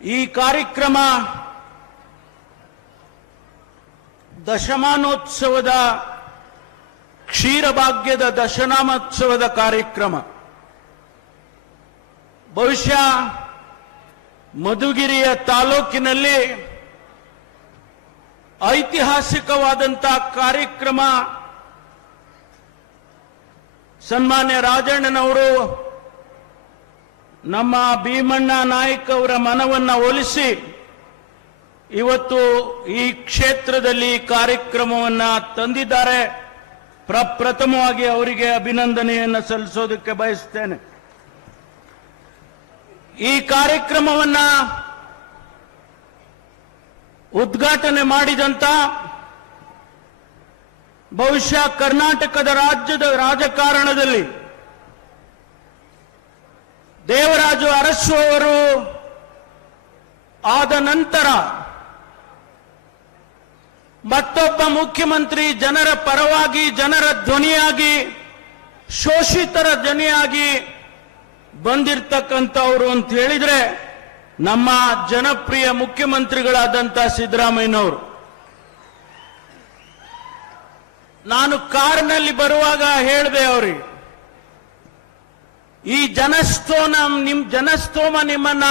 ಈ ಕಾರ್ಯಕ್ರಮ ದಶಮಾನೋತ್ಸವದ ಕ್ಷೀರಭಾಗ್ಯದ ದಶನಾಮೋತ್ಸವದ ಕಾರ್ಯಕ್ರಮ. ಬಹುಶಃ ಮಧುಗಿರಿಯ ತಾಲೂಕಿನಲ್ಲಿ ಐತಿಹಾಸಿಕವಾದಂತಹ ಕಾರ್ಯಕ್ರಮ. ಸನ್ಮಾನ್ಯ ರಾಜಣ್ಣನವರು ನಮ್ಮ ಭೀಮಣ್ಣ ನಾಯ್ಕ ಅವರ ಮನವನ್ನು ಒಲಿಸಿ ಇವತ್ತು ಈ ಕ್ಷೇತ್ರದಲ್ಲಿ ಕಾರ್ಯಕ್ರಮವನ್ನು ತಂದಿದ್ದಾರೆ. ಪ್ರಪ್ರಥಮವಾಗಿ ಅವರಿಗೆ ಅಭಿನಂದನೆಯನ್ನು ಸಲ್ಲಿಸೋದಕ್ಕೆ ಬಯಸ್ತೇನೆ. ಈ ಕಾರ್ಯಕ್ರಮವನ್ನು ಉದ್ಘಾಟನೆ ಮಾಡಿದಂತ ಬಹುಶಃ ಕರ್ನಾಟಕದ ರಾಜ್ಯದ ರಾಜಕಾರಣದಲ್ಲಿ ದೇವರಾಜು ಅರಸು ಅವರು ಆದ ನಂತರ ಮತ್ತೊಬ್ಬ ಮುಖ್ಯಮಂತ್ರಿ ಜನರ ಪರವಾಗಿ, ಜನರ ಧ್ವನಿಯಾಗಿ, ಶೋಷಿತರ ಧ್ವನಿಯಾಗಿ ಬಂದಿರತಕ್ಕಂಥವರು ಅಂತ ಹೇಳಿದ್ರೆ ನಮ್ಮ ಜನಪ್ರಿಯ ಮುಖ್ಯಮಂತ್ರಿಗಳಾದಂಥ ಸಿದ್ದರಾಮಯ್ಯನವರು. ನಾನು ಕಾರ್ನಲ್ಲಿ ಬರುವಾಗ ಹೇಳಿದೆ ಅವರಿಗೆ, ಈ ಜನಸ್ತೋಮ ನಿಮ್ಮನ್ನ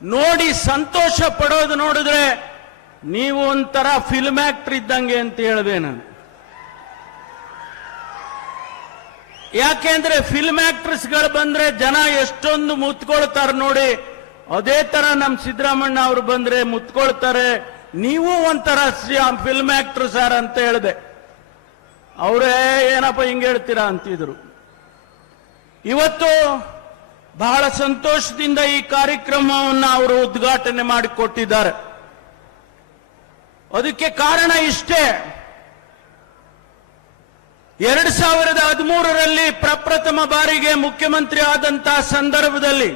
ನೋಡಿ ಸಂತೋಷ ಪಡೋದು ನೋಡಿದ್ರೆ ನೀವು ಒಂಥರ ಫಿಲ್ಮ್ ಆಕ್ಟರ್ ಇದ್ದಂಗೆ ಅಂತ ಹೇಳಿದೆ ನಾನು. ಯಾಕೆಂದ್ರೆ ಫಿಲ್ಮ್ ಆಕ್ಟ್ರೆಸ್ಗಳು ಬಂದ್ರೆ ಜನ ಎಷ್ಟೊಂದು ಮುತ್ಕೊಳ್ತಾರೆ ನೋಡಿ, ಅದೇ ತರ ನಮ್ ಸಿದ್ದರಾಮಣ್ಣ ಅವರು ಬಂದ್ರೆ ಮುತ್ಕೊಳ್ತಾರೆ. ನೀವು ಒಂಥರ ಫಿಲ್ಮ್ ಆಕ್ಟರ್ ಸರ್ ಅಂತ ಹೇಳಿದೆ. ಅವರೇ ಏನಪ್ಪ ಹಿಂಗೆ ಹೇಳ್ತೀರಾ ಅಂತಿದ್ರು. ಇವತ್ತು ಬಹಳ ಸಂತೋಷದಿಂದ ಈ ಕಾರ್ಯಕ್ರಮವನ್ನು ಅವರು ಉದ್ಘಾಟನೆ ಮಾಡಿಕೊಟ್ಟಿದ್ದಾರೆ. ಅದಕ್ಕೆ ಕಾರಣ ಇಷ್ಟೇ, 2013ರಲ್ಲಿ ಪ್ರಪ್ರಥಮ ಬಾರಿಗೆ ಮುಖ್ಯಮಂತ್ರಿ ಆದಂತಹ ಸಂದರ್ಭದಲ್ಲಿ